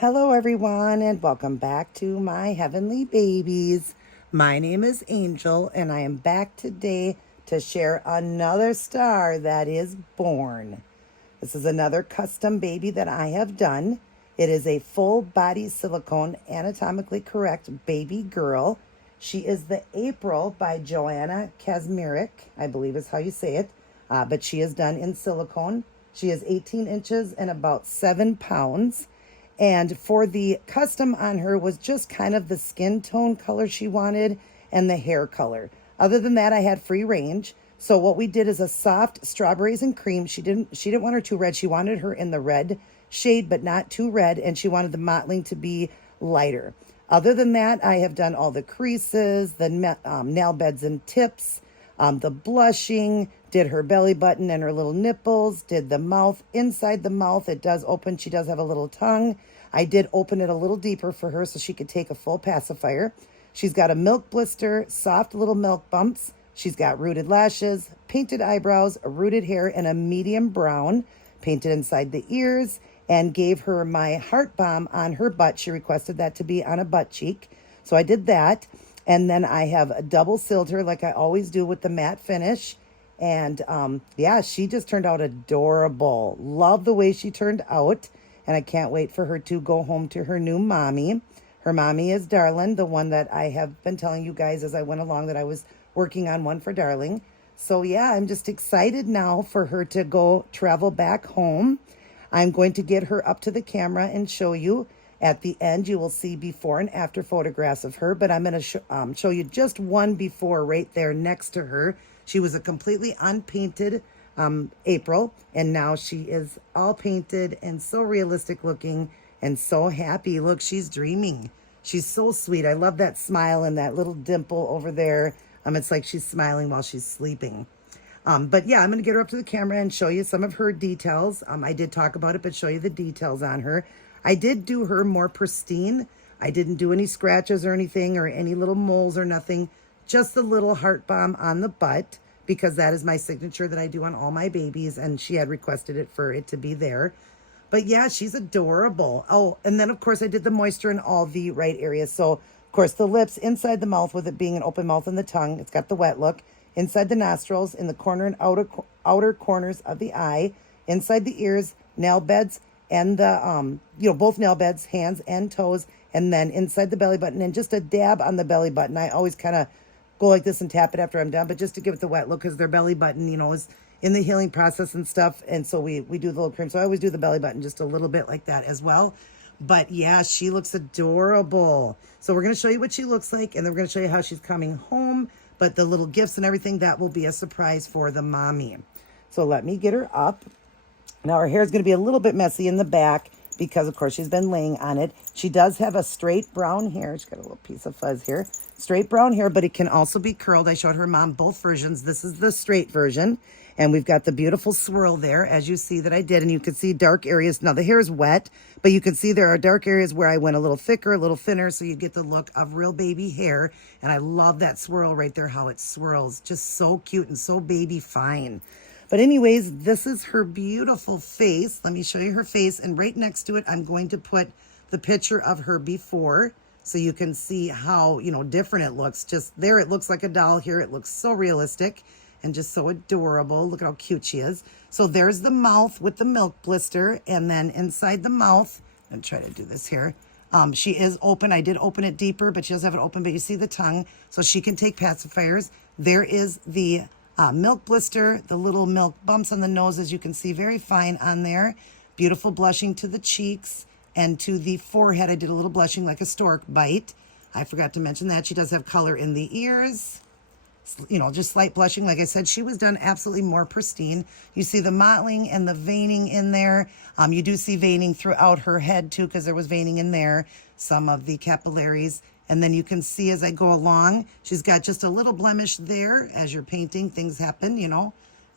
Hello, everyone, and welcome back to my heavenly babies. My name is Angel, and I am back today to share another star that is born. This is another custom baby that I have done. It is a full body silicone, anatomically correct baby girl. She is the April by Joanna Kazmierek, I believe is how you say it, but she is done in silicone. She is 18 inches and about 7 pounds. And for the custom on her was just kind of the skin tone color she wanted and the hair color. Other than that, I had free range. So what we did is a soft strawberries and cream. She didn't want her too red. She wanted her in the red shade, but not too red. And she wanted the mottling to be lighter. Other than that, I have done all the creases, the nail beds and tips, the blushing, did her belly button and her little nipples, did the mouth. Inside the mouth, it does open. She does have a little tongue. I did open it a little deeper for her so she could take a full pacifier. She's got a milk blister, soft little milk bumps. She's got rooted lashes, painted eyebrows, a rooted hair, and a medium brown, painted inside the ears, and gave her my heart balm on her butt. She requested that to be on a butt cheek. So I did that. And then I have a double sealed her like I always do with the matte finish. And yeah, she just turned out adorable. Love the way she turned out. And I can't wait for her to go home to her new mommy. Her mommy is Darlin, the one that I have been telling you guys as I went along that I was working on one for Darling. So yeah, I'm just excited now for her to go travel back home. I'm going to get her up to the camera and show you. At the end, you will see before and after photographs of her, but I'm going to show you just one before right there next to her. She was a completely unpainted April, and now she is all painted and so realistic looking and so happy. Look, she's dreaming. She's so sweet. I love that smile and that little dimple over there. It's like she's smiling while she's sleeping. But yeah, I'm going to get her up to the camera and show you some of her details. I did talk about it, but show you the details on her. I did do her more pristine. I didn't do any scratches or anything or any little moles or nothing. Just the little heart balm on the butt because that is my signature that I do on all my babies, and she had requested it for it to be there. But yeah, she's adorable. Oh, and then of course I did the moisture in all the right areas. So of course the lips, inside the mouth with it being an open mouth, and the tongue, it's got the wet look. Inside the nostrils, in the corner and outer corners of the eye, inside the ears, nail beds, and the both nail beds, hands and toes, and then inside the belly button, and just a dab on the belly button. I always kind of go like this and tap it after I'm done, but just to give it the wet look, because their belly button, is in the healing process and stuff, and so we do the little cream. So I always do the belly button just a little bit like that as well. But yeah, she looks adorable. So we're going to show you what she looks like, and then we're going to show you how she's coming home. But the little gifts and everything, that will be a surprise for the mommy. So let me get her up. Now her hair is going to be a little bit messy in the back because, of course, she's been laying on it. She does have a straight brown hair. She's got a little piece of fuzz here. Straight brown hair, but it can also be curled. I showed her mom both versions. This is the straight version. And we've got the beautiful swirl there, as you see that I did. And you can see dark areas. Now, the hair is wet, but you can see there are dark areas where I went a little thicker, a little thinner, so you get the look of real baby hair. And I love that swirl right there, how it swirls. Just so cute and so baby fine. But anyways, this is her beautiful face. Let me show you her face. And right next to it, I'm going to put the picture of her before so you can see how, different it looks. Just there, it looks like a doll. Here, it looks so realistic and just so adorable. Look at how cute she is. So there's the mouth with the milk blister. And then inside the mouth, I'm going to try to do this here. She is open. I did open it deeper, but she doesn't have it open. But you see the tongue, so she can take pacifiers. There is the milk blister, the little milk bumps on the nose, as you can see, very fine on there. Beautiful blushing to the cheeks and to the forehead. I did a little blushing like a stork bite. I forgot to mention that. She does have color in the ears. Just slight blushing. Like I said, she was done absolutely more pristine. You see the mottling and the veining in there. You do see veining throughout her head too, because there was veining in there. Some of the capillaries. And then you can see as I go along, she's got just a little blemish there. As you're painting, things happen,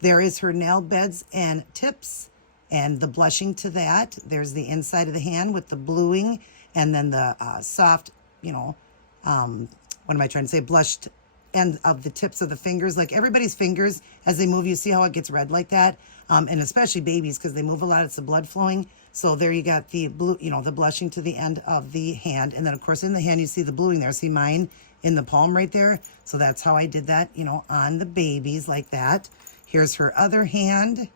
There is her nail beds and tips and the blushing to that. There's the inside of the hand with the bluing, and then the soft, what am I trying to say? Blushed end of the tips of the fingers. Like everybody's fingers, as they move, you see how it gets red like that? And especially babies, because they move a lot, it's the blood flowing. So there you got the blue, the blushing to the end of the hand. And then of course in the hand, you see the bluing there. See mine in the palm right there? So that's how I did that, on the babies like that. Here's her other hand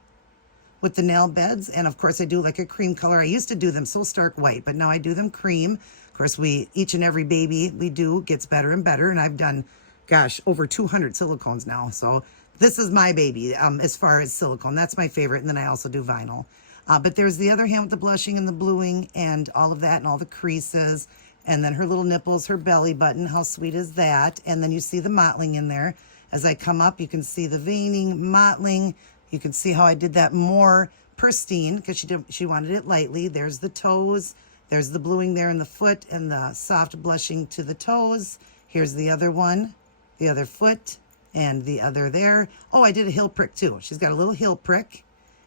with the nail beds. And of course I do like a cream color. I used to do them so stark white, but now I do them cream. Of course, each and every baby we do gets better and better. And I've done, gosh, over 200 silicones now. So this is my baby as far as silicone. That's my favorite. And then I also do vinyl. But there's the other hand with the blushing and the bluing and all of that and all the creases. And then her little nipples, her belly button. How sweet is that? And then you see the mottling in there. As I come up, you can see the veining, mottling. You can see how I did that more pristine because she wanted it lightly. There's the toes. There's the bluing there in the foot and the soft blushing to the toes. Here's the other one, the other foot, and the other there. Oh, I did a heel prick too. She's got a little heel prick.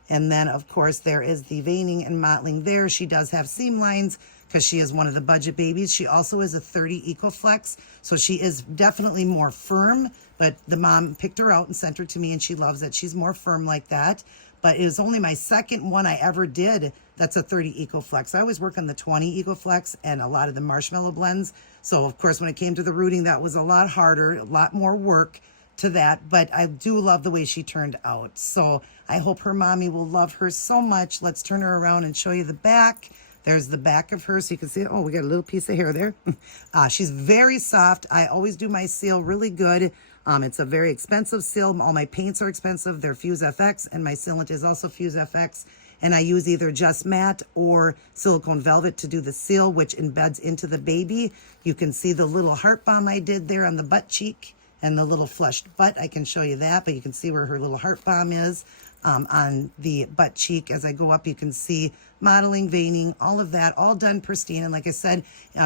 And then, of course, there is the veining and mottling there. She does have seam lines because she is one of the budget babies. She also is a 30 EcoFlex, so she is definitely more firm, but the mom picked her out and sent her to me, and she loves it. She's more firm like that. But it was only my second one I ever did that's a 30 EcoFlex. I always work on the 20 EcoFlex and a lot of the marshmallow blends. So, of course, when it came to the rooting, that was a lot harder, a lot more work to that. But I do love the way she turned out. So I hope her mommy will love her so much. Let's turn her around and show you the back. There's the back of her so you can see, oh, we got a little piece of hair there. She's very soft. I always do my seal really good. It's a very expensive seal. All my paints are expensive. They're Fuse FX, and my sealant is also Fuse FX. And I use either Just Matte or silicone velvet to do the seal, which embeds into the baby. You can see the little heart bomb I did there on the butt cheek and the little flushed butt. I can show you that, but you can see where her little heart bomb is on the butt cheek. As I go up, you can see modeling, veining, all of that, all done pristine. And like I said,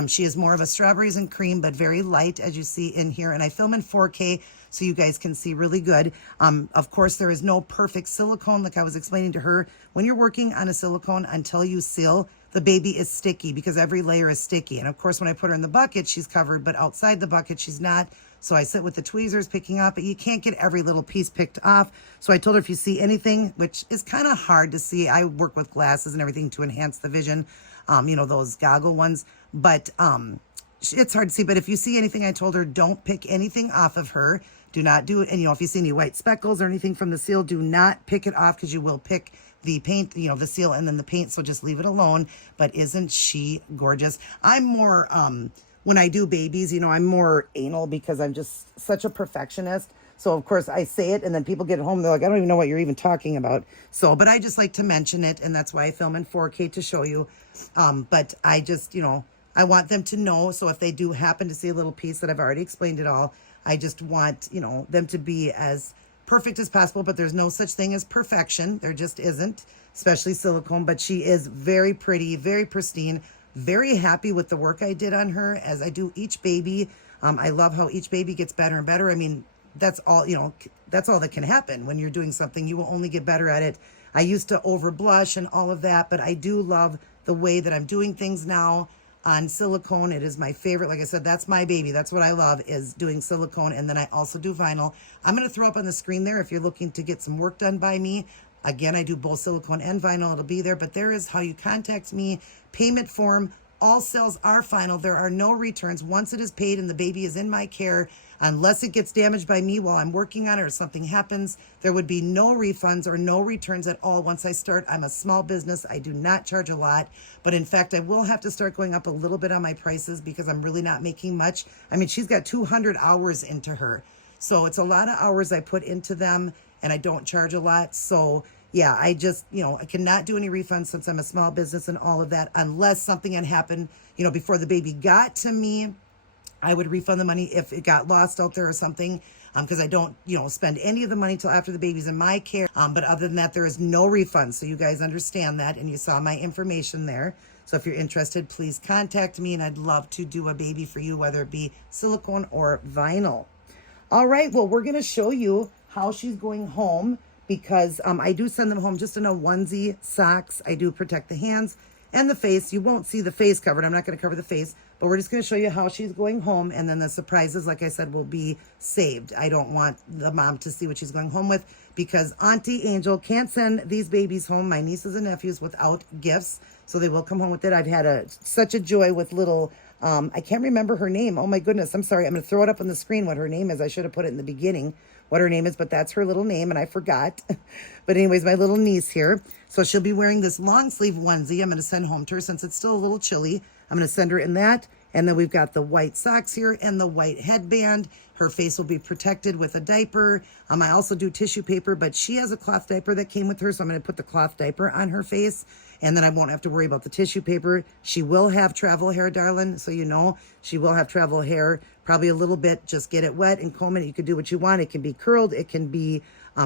she is more of a strawberries and cream, but very light, as you see in here. And I film in 4K so you guys can see really good. Of course, there is no perfect silicone. Like I was explaining to her, when you're working on a silicone until you seal, the baby is sticky because every layer is sticky. And of course, when I put her in the bucket, she's covered, but outside the bucket, she's not. So I sit with the tweezers picking off, but you can't get every little piece picked off. So I told her if you see anything, which is kind of hard to see, I work with glasses and everything to enhance the vision, those goggle ones, but it's hard to see. But if you see anything, I told her, don't pick anything off of her. Do not do it. And, if you see any white speckles or anything from the seal, do not pick it off because you will pick the paint, the seal and then the paint. So just leave it alone. But isn't she gorgeous? I'm more... when I do babies, I'm more anal because I'm just such a perfectionist. So, of course, I say it and then people get home. They're like, I don't even know what you're even talking about. So, but I just like to mention it. And that's why I film in 4K to show you. But I just, I want them to know. So if they do happen to see a little piece that I've already explained it all, I just want, them to be as perfect as possible. But there's no such thing as perfection. There just isn't, especially silicone. But she is very pretty, very pristine. Very happy with the work I did on her as I do each baby. I love how each baby gets better and better. I mean, that's all, that's all that can happen when you're doing something. You will only get better at it. I used to over blush and all of that, but I do love the way that I'm doing things now on silicone. It is my favorite. Like I said, that's my baby. That's what I love, is doing silicone. And then I also do vinyl. I'm going to throw up on the screen there if you're looking to get some work done by me. Again, I do both silicone and vinyl. It'll be there, but there is how you contact me. Payment form. All sales are final. There are no returns. Once it is paid and the baby is in my care, unless it gets damaged by me while I'm working on it or something happens, there would be no refunds or no returns at all once I start. I'm a small business. I do not charge a lot. But in fact, I will have to start going up a little bit on my prices because I'm really not making much. I mean, she's got 200 hours into her. So it's a lot of hours I put into them, and I don't charge a lot. So yeah, I just, I cannot do any refunds since I'm a small business and all of that, unless something had happened, before the baby got to me. I would refund the money if it got lost out there or something, because I don't, spend any of the money till after the baby's in my care. But other than that, there is no refund. So you guys understand that, and you saw my information there. So if you're interested, please contact me, and I'd love to do a baby for you, whether it be silicone or vinyl. All right, well, we're going to show you how she's going home, because I do send them home just in a onesie, socks. I do protect the hands and the face. You won't see the face covered. I'm not going to cover the face, But we're just going to show you how she's going home. And then the surprises, like I said, will be saved. I don't want the mom to see what she's going home with because Auntie Angel can't send these babies home, my nieces and nephews, without gifts. So they will come home with it. I've had such a joy with little, I can't remember her name. Oh my goodness. I'm sorry. I'm going to throw it up on the screen what her name is. I should have put it in the beginning what her name is, but that's her little name and I forgot. But anyways, my little niece here. So she'll be wearing this long sleeve onesie I'm going to send home to her since it's still a little chilly. I'm going to send her in that. And then we've got the white socks here and the white headband. Her face will be protected with a diaper. I also do tissue paper, but she has a cloth diaper that came with her. So I'm going to put the cloth diaper on her face. And then I won't have to worry about the tissue paper. She will have travel hair, darling. So you know, she will have travel hair. Probably a little bit. Just get it wet and comb it. You can do what you want. It can be curled. It can be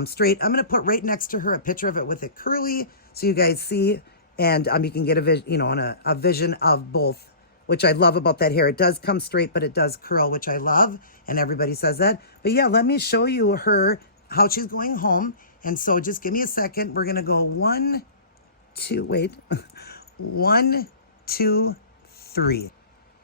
straight. I'm going to put right next to her a picture of it with it curly so you guys see. And you can get a vision of both, which I love about that hair. It does come straight, but it does curl, which I love. And everybody says that. But yeah, let me show you how she's going home. And so just give me a second. We're going to go 1, 2, 3.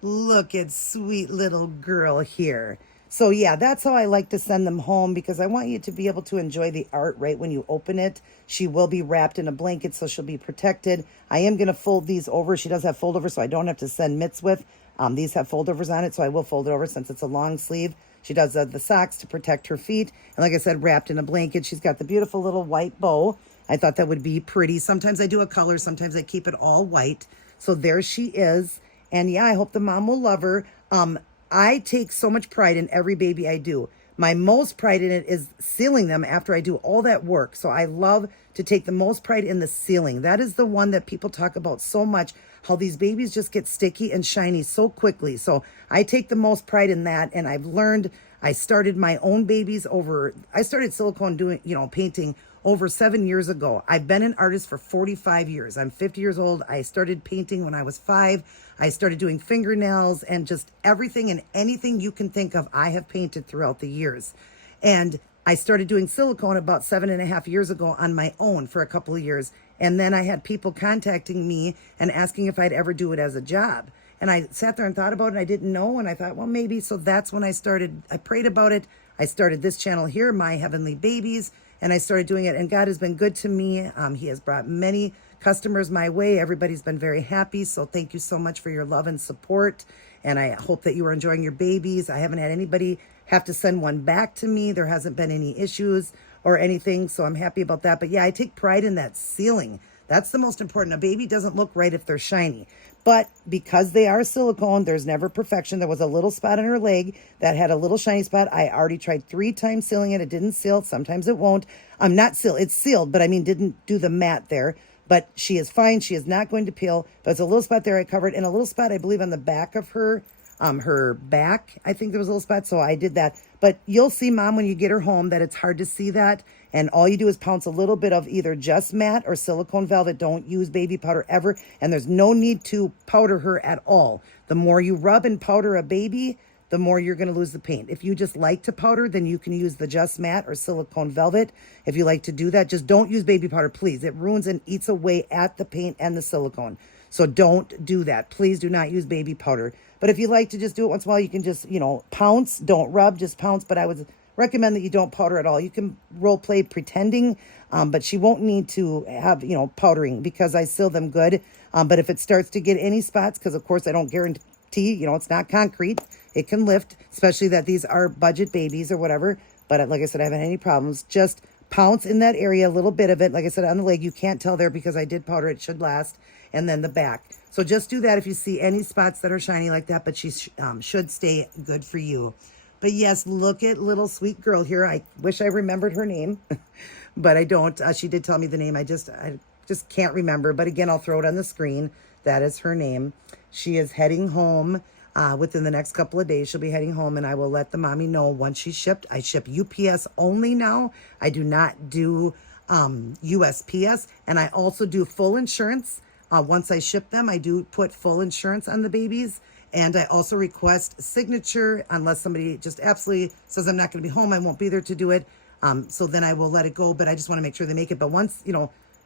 Look at sweet little girl here. So yeah, that's how I like to send them home because I want you to be able to enjoy the art right when you open it. She will be wrapped in a blanket, so she'll be protected. I am going to fold these over. She does have foldovers, so I don't have to send mitts with. These have foldovers on it, so I will fold it over since it's a long sleeve. She does the socks to protect her feet. And like I said, wrapped in a blanket. She's got the beautiful little white bow. I thought that would be pretty. Sometimes I do a color. Sometimes I keep it all white. So there she is. And yeah, I hope the mom will love her. I take so much pride in every baby I do. My most pride in it is sealing them after I do all that work. So I love to take the most pride in the sealing. That is the one that people talk about so much, how these babies just get sticky and shiny so quickly. So I take the most pride in that. And I've learned, I started my own babies I started silicone doing, painting over 7 years ago. I've been an artist for 45 years. I'm 50 years old. I started painting when I was 5. I started doing fingernails and just everything and anything you can think of, I have painted throughout the years. And I started doing silicone about 7.5 years ago on my own for a couple of years. And then I had people contacting me and asking if I'd ever do it as a job. And I sat there and thought about it and I didn't know. And I thought, well, maybe. So that's when I prayed about it. I started this channel here, My Heavenly Babies. And I started doing it, and God has been good to me. He has brought many customers my way. Everybody's been very happy, so thank you so much for your love and support. And I hope that you are enjoying your babies. I haven't had anybody have to send one back to me. There hasn't been any issues or anything, so I'm happy about that. But yeah, I take pride in that sealing. That's the most important. A baby doesn't look right if they're shiny. But because they are silicone, there's never perfection. There was a little spot on her leg that had a little shiny spot. I already tried 3 times sealing it. It didn't seal. Sometimes it won't. I'm not sealed. It's sealed, but I mean, didn't do the mat there. But she is fine. She is not going to peel. But it's a little spot there I covered. And a little spot, I believe, on the back of her back. I think there was a little spot. So I did that. But you'll see, Mom, when you get her home, that it's hard to see that. And all you do is pounce a little bit of either just matte or silicone velvet. Don't use baby powder ever. And there's no need to powder her at all. The more you rub and powder a baby, the more you're going to lose the paint. If you just like to powder, then you can use the just matte or silicone velvet. If you like to do that, just don't use baby powder, please. It ruins and eats away at the paint and the silicone. So don't do that. Please do not use baby powder. But if you like to just do it once in a while, you can just, pounce. Don't rub, just pounce. But I would recommend that you don't powder at all. You can role play pretending, but she won't need to have, powdering because I seal them good. But if it starts to get any spots, because of course I don't guarantee, it's not concrete. It can lift, especially that these are budget babies or whatever. But like I said, I haven't had any problems. Just pounce in that area, a little bit of it. Like I said, on the leg, you can't tell there because I did powder. It should last. And then the back. So just do that if you see any spots that are shiny like that, but she should stay good for you. But yes, look at little sweet girl here. I wish I remembered her name, but I don't. She did tell me the name. I just can't remember. But again, I'll throw it on the screen. That is her name. She is heading home within the next couple of days. She'll be heading home, and I will let the mommy know once she's shipped. I ship UPS only now. I do not do USPS, and I also do full insurance. Once I ship them, I do put full insurance on the babies. And I also request signature unless somebody just absolutely says I'm not going to be home. I won't be there to do it. So then I will let it go. But I just want to make sure they make it. But once,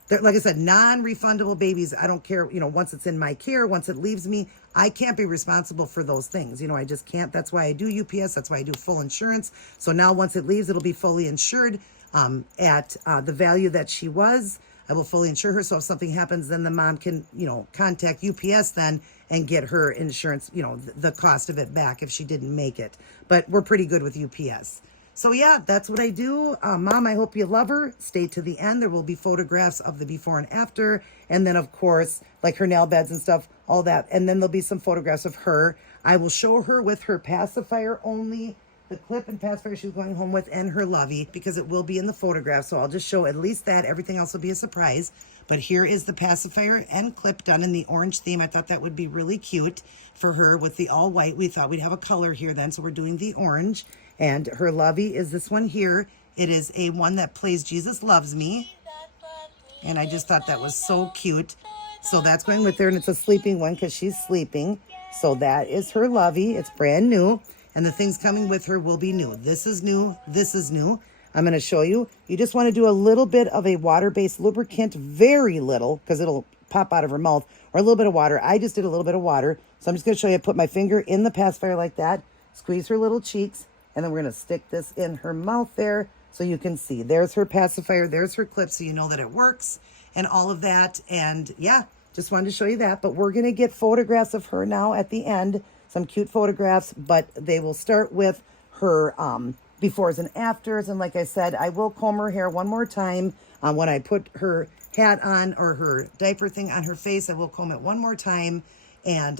like I said, non-refundable babies. I don't care, once it's in my care, once it leaves me, I can't be responsible for those things. I just can't. That's why I do UPS. That's why I do full insurance. So now once it leaves, it'll be fully insured at the value that she was. I will fully insure her. So if something happens, then the mom can, contact UPS then and get her insurance, the cost of it back if she didn't make it. But we're pretty good with UPS. So yeah, that's what I do. Mom, I hope you love her. Stay to the end. There will be photographs of the before and after. And then of course, like her nail beds and stuff, all that. And then there'll be some photographs of her. I will show her with her pacifier only, the clip and pacifier she was going home with, and her lovey, because it will be in the photograph. So I'll just show at least that. Everything else will be a surprise. But here is the pacifier and clip done in the orange theme. I thought that would be really cute for her with the all white. We thought we'd have a color here then, so we're doing the orange. And her lovey is this one here. It is a one that plays Jesus Loves Me. And I just thought that was so cute. So that's going with her, and it's a sleeping one because she's sleeping. So that is her lovey. It's brand new. And the things coming with her will be new. This is new. This is new. I'm going to show you. You just want to do a little bit of a water-based lubricant, very little, because it'll pop out of her mouth, or a little bit of water. I just did a little bit of water. So I'm just going to show you. I put my finger in the pacifier like that, squeeze her little cheeks, and then we're going to stick this in her mouth there so you can see. There's her pacifier. There's her clip, so you know that it works and all of that. And yeah, just wanted to show you that. But we're going to get photographs of her now at the end. Some cute photographs, but they will start with her befores and afters. And like I said, I will comb her hair one more time. When I put her hat on or her diaper thing on her face, I will comb it one more time and,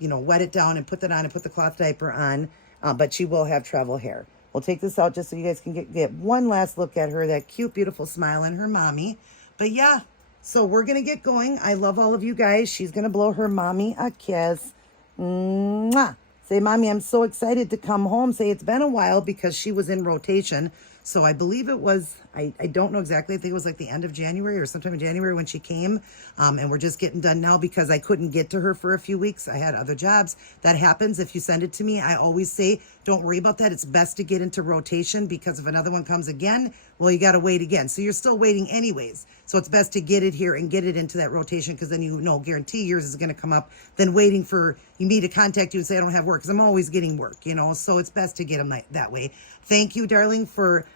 wet it down and put that on and put the cloth diaper on. But she will have travel hair. We'll take this out just so you guys can get one last look at her, that cute, beautiful smile and her mommy. But yeah, so we're going to get going. I love all of you guys. She's going to blow her mommy a kiss. Mwah. Say, Mommy, I'm so excited to come home. Say, it's been a while because she was in rotation. So I believe it was, I don't know exactly. I think it was like the end of January or sometime in January when she came. And we're just getting done now because I couldn't get to her for a few weeks. I had other jobs. That happens. If you send it to me, I always say, don't worry about that. It's best to get into rotation because if another one comes again, well, you got to wait again. So you're still waiting anyways. So it's best to get it here and get it into that rotation because then guarantee yours is going to come up than waiting for me to contact you and say I don't have work because I'm always getting work, so it's best to get them that way. Thank you, darling, for,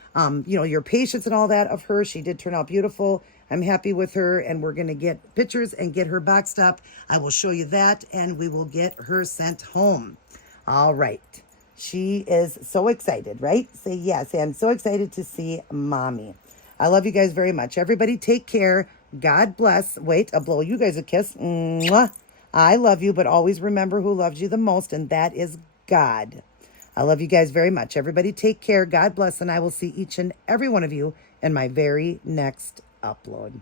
your patience and all that of her. She did turn out beautiful. I'm happy with her, and we're going to get pictures and get her boxed up. I will show you that, and we will get her sent home. All right. She is so excited, right? Say yes. I'm so excited to see Mommy. I love you guys very much. Everybody take care. God bless. Wait, I'll blow you guys a kiss. Mwah. I love you, but always remember who loves you the most, and that is God. I love you guys very much. Everybody take care. God bless, and I will see each and every one of you in my very next upload.